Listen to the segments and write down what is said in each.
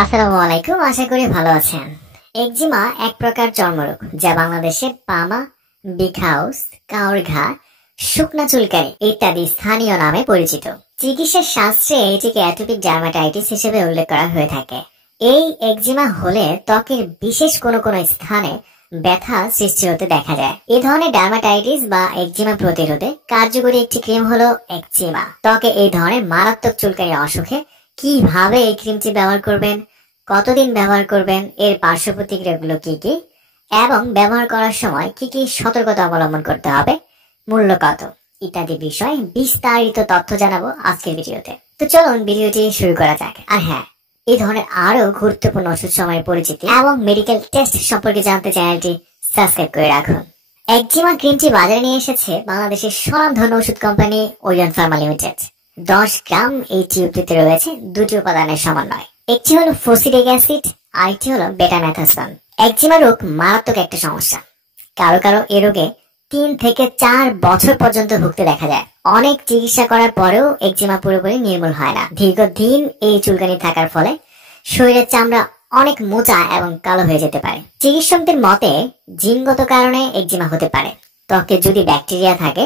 আসসালামু আলাইকুম, আশা করি ভালো আছেন। একজিমা এক প্রকার চর্মরোগ যা বাংলাদেশে পামা, বিগ হাউস, কাউর ঘা, শুকনা চুলকানি ইত্যাদি স্থানীয় নামে পরিচিত। চিকিৎসা শাস্ত্রে এটিকে অ্যাটোপিক ডার্মাটাইটিস হিসেবে উল্লেখ করা হয়ে থাকে। এই একজিমা হলে ত্বকের বিশেষ কোনো স্থানে ব্যথা সৃষ্টি হতে দেখা যায়। এই ধরনের ডার্মাটাইটিস বা একজিমা প্রতিরোধে কার্যকরী একটি ক্রিম হলো একজিমা। ত্বকে এই ধরনের মারাত্মক চুলকানি অসুখে কিভাবে এই ক্রিমটি ব্যবহার করবেন, কতদিন ব্যবহার করবেন, এর পার্শ্ব প্রতিক্রিয়াগুলো কি কি এবং ব্যবহার করার সময় কি কি সতর্কতা অবলম্বন করতে হবে, মূল্য কত ইত্যাদি বিষয়ে বিস্তারিত তথ্য জানাবো আজকের ভিডিওতে। তো চলুন ভিডিওটি শুরু করা যাক। আর হ্যাঁ, এই ধরনের আরো গুরুত্বপূর্ণ ওষুধ সময়ের পরিচিতি এবং মেডিকেল টেস্ট সম্পর্কে জানতে চ্যানেলটি সাবস্ক্রাইব করে রাখুন। একজিমা ক্রিমটি বাজারে নিয়ে এসেছে বাংলাদেশের স্বনামধন্য ওষুধ কোম্পানি ওরিয়ন ফার্মা লিমিটেড। 10 গ্রাম এই টিউবটিতে রয়েছে দুটি উপাদানের সমন্বয়। একটি হলো ফসিলিক অ্যাসিড, আরেকটি হলো বেটামেথাসোন। একজিমা রোগ মারাত্মক একটা সমস্যা। কারো কারো এ রোগে 3 থেকে 4 বছর পর্যন্ত ভুগতে দেখা যায়। অনেক চিকিৎসা করার পরেও একজিমা পুরোপুরি নির্মূল হয় না। দীর্ঘদিন এই চুলকানি থাকার ফলে শরীরের চামড়া অনেক মোটা এবং কালো হয়ে যেতে পারে। চিকিৎসকদের মতে জিনগত কারণে একজিমা হতে পারে। ত্বকে যদি ব্যাকটেরিয়া থাকে,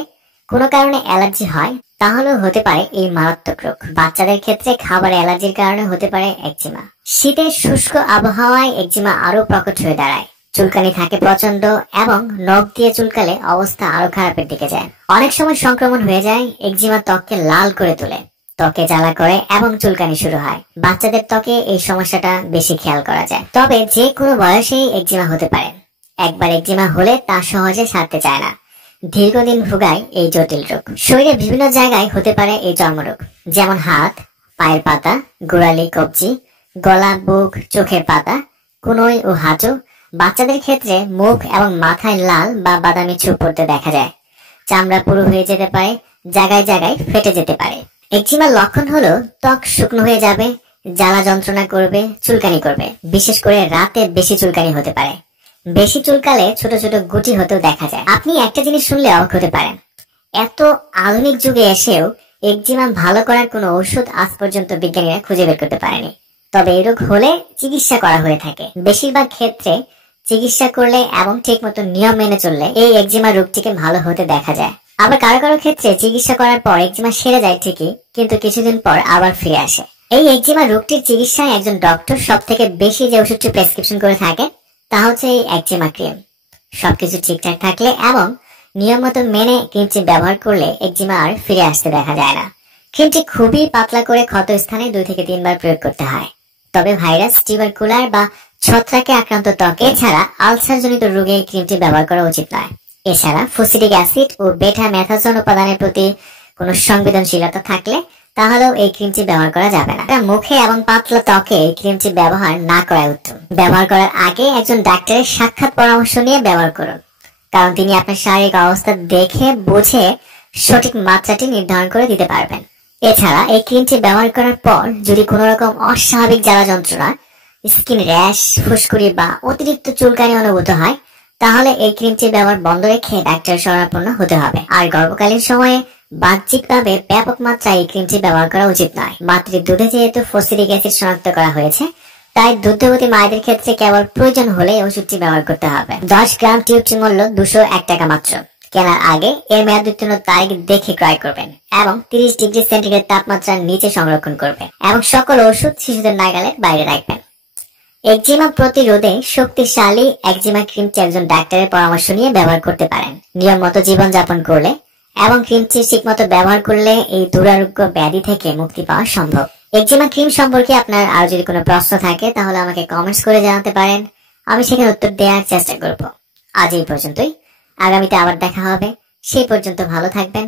কোনো কারণে অ্যালার্জি হয়, তাহলেও হতে পারে এই মারাত্মক রোগ। বাচ্চাদের ক্ষেত্রে খাবার অ্যালার্জির কারণে হতে পারে একজিমা। শীতের শুষ্ক আবহাওয়ায় একজিমা আরো প্রকট হয়ে দাঁড়ায়। চুলকানি থাকে প্রচন্ড এবং নখ দিয়ে চুলকালে অবস্থা আরো খারাপের দিকে যায়। অনেক সময় সংক্রমণ হয়ে যায়। একজিমা ত্বককে লাল করে তোলে, ত্বকে জ্বালা করে এবং চুলকানি শুরু হয়। বাচ্চাদের ত্বকে এই সমস্যাটা বেশি খেয়াল করা যায়। তবে যে কোনো বয়সেই একজিমা হতে পারে। একবার একজিমা হলে তা সহজে সারতে চায় না। দীর্ঘদিন ভোগায় এই জটিল রোগ। শরীরের বিভিন্ন জায়গায় হতে পারে এই চর্মরোগ, যেমন হাত, পায়ের পাতা, গোড়ালি, কবজি, গলা, বুক, চোখের পাতা, কনুই ও হাঁটু। বাচ্চাদের ক্ষেত্রে মুখ এবং মাথায় লাল বা বাদামি ছোপ পড়তে দেখা যায়। চামড়া পুরো হয়ে যেতে পারে, জায়গায় জায়গায় ফেটে যেতে পারে। একজিমার লক্ষণ হলো ত্বক শুকনো হয়ে যাবে, জ্বালা যন্ত্রণা করবে, চুলকানি করবে। বিশেষ করে রাতে বেশি চুলকানি হতে পারে। বেশি চুলকালে ছোট ছোট গুটি হতেও দেখা যায়। আপনি একটা জিনিস শুনলে অবাক হতে পারেন, এত আধুনিক যুগে এসেও একজিমা ভালো করার কোনো ঔষধ আজ পর্যন্ত বিজ্ঞানীরা খুঁজে বের করতে পারেনি। তবে এই রোগ হলে চিকিৎসা করা হয়ে থাকে। বেশিরভাগ ক্ষেত্রে চিকিৎসা করলে এবং ঠিক মতো নিয়ম মেনে চললে এই একজিমা রোগটিকে ভালো হতে দেখা যায়। আবার কারো কারো ক্ষেত্রে চিকিৎসা করার পর একজিমা সেরে যায় ঠিকই, কিন্তু কিছুদিন পর আবার ফিরে আসে। এই একজিমা রোগটির চিকিৎসায় একজন ডক্টর সব থেকে বেশি যে ওষুধটি প্রেসক্রিপশন করে থাকে তা হচ্ছে এই একজিমা ক্রিম। সবকিছু ঠিকঠাক থাকলে এবং নিয়ম মতো মেনে ক্রিমটি ব্যবহার করলে একজিমা আর ফিরে আসতে দেখা যায় না। ক্রিমটি খুবই পাতলা করে ক্ষত স্থানে 2 থেকে 3 বার প্রয়োগ করতে হয়। তবে ভাইরাস, টিউবারকুলার বা ছত্রাকে আক্রান্ত ত্বকে এছাড়া আলসারজনিত রোগে এই ক্রিমটি ব্যবহার করা উচিত নয়। এছাড়া ফসিলিক অ্যাসিড ও বেটামেথাসোন উপাদানের প্রতি কোনো সংবেদনশীলতা থাকলে তাহলেও এই ক্রিমটি ব্যবহার করা যাবে না। মুখে এবং পাতলা ত্বকে এই ক্রিমটি ব্যবহার না করাই উত্তম। ব্যবহার করার আগে একজন ডাক্তারের সাক্ষাৎ পরামর্শ নিয়ে ব্যবহার করুন, কারণ তিনি আপনার শারীরিক অবস্থা দেখে বুঝে সঠিক মাত্রাটি নির্ধারণ করে দিতে পারবেন। এছাড়া এই ক্রিমটি ব্যবহার করার পর যদি কোনো রকম অস্বাভাবিক জ্বালা যন্ত্রণা, স্কিন র্যাশ, ফুসকুড়ি বা অতিরিক্ত চুলকানি অনুভূত হয়, তাহলে এই ক্রিমটি ব্যবহার বন্ধ রেখে ডাক্তারের শরণাপন্ন হতে হবে। আর গর্ভকালীন সময়ে বাহ্যিকভাবে ব্যাপক মাত্রায় এই ক্রিমটি ব্যবহার করা উচিত নয়। মাতৃ দুধে যেহেতু ফসিলিক অ্যাসিড শনাক্ত করা হয়েছে, তাই দুগ্ধবতী মায়েদের ক্ষেত্রে কেবল প্রয়োজন হলে ওষুধটি ব্যবহার করতে হবে। 10 গ্রাম টিউবটির মূল্য 201 টাকা মাত্র। কেনার আগে এর মেয়াদ উত্তীর্ণ তারিখ দেখে ক্রয় করবেন এবং 30 ডিগ্রি সেন্টিগ্রেড তাপমাত্রার নিচে সংরক্ষণ করবেন এবং সকল ওষুধ শিশুদের নাগালের বাইরে রাখবেন। একজিমা প্রতিরোধে শক্তিশালী একজিমা ক্রিমটি একজন ডাক্তারের পরামর্শ নিয়ে ব্যবহার করতে পারেন। নিয়ম মতো জীবনযাপন করলে এবং ক্রিমটি ঠিক মতো ব্যবহার করলে এই দুরারোগ্য ব্যাধি থেকে মুক্তি পাওয়া সম্ভব। একজিমা ক্রিম সম্পর্কে আপনার আর যদি কোনো প্রশ্ন থাকে তাহলে আমাকে কমেন্টস করে জানাতে পারেন, আমি সেখানে উত্তর দেওয়ার চেষ্টা করব। আজ এই পর্যন্তই, আগামীতে আবার দেখা হবে। সেই পর্যন্ত ভালো থাকবেন।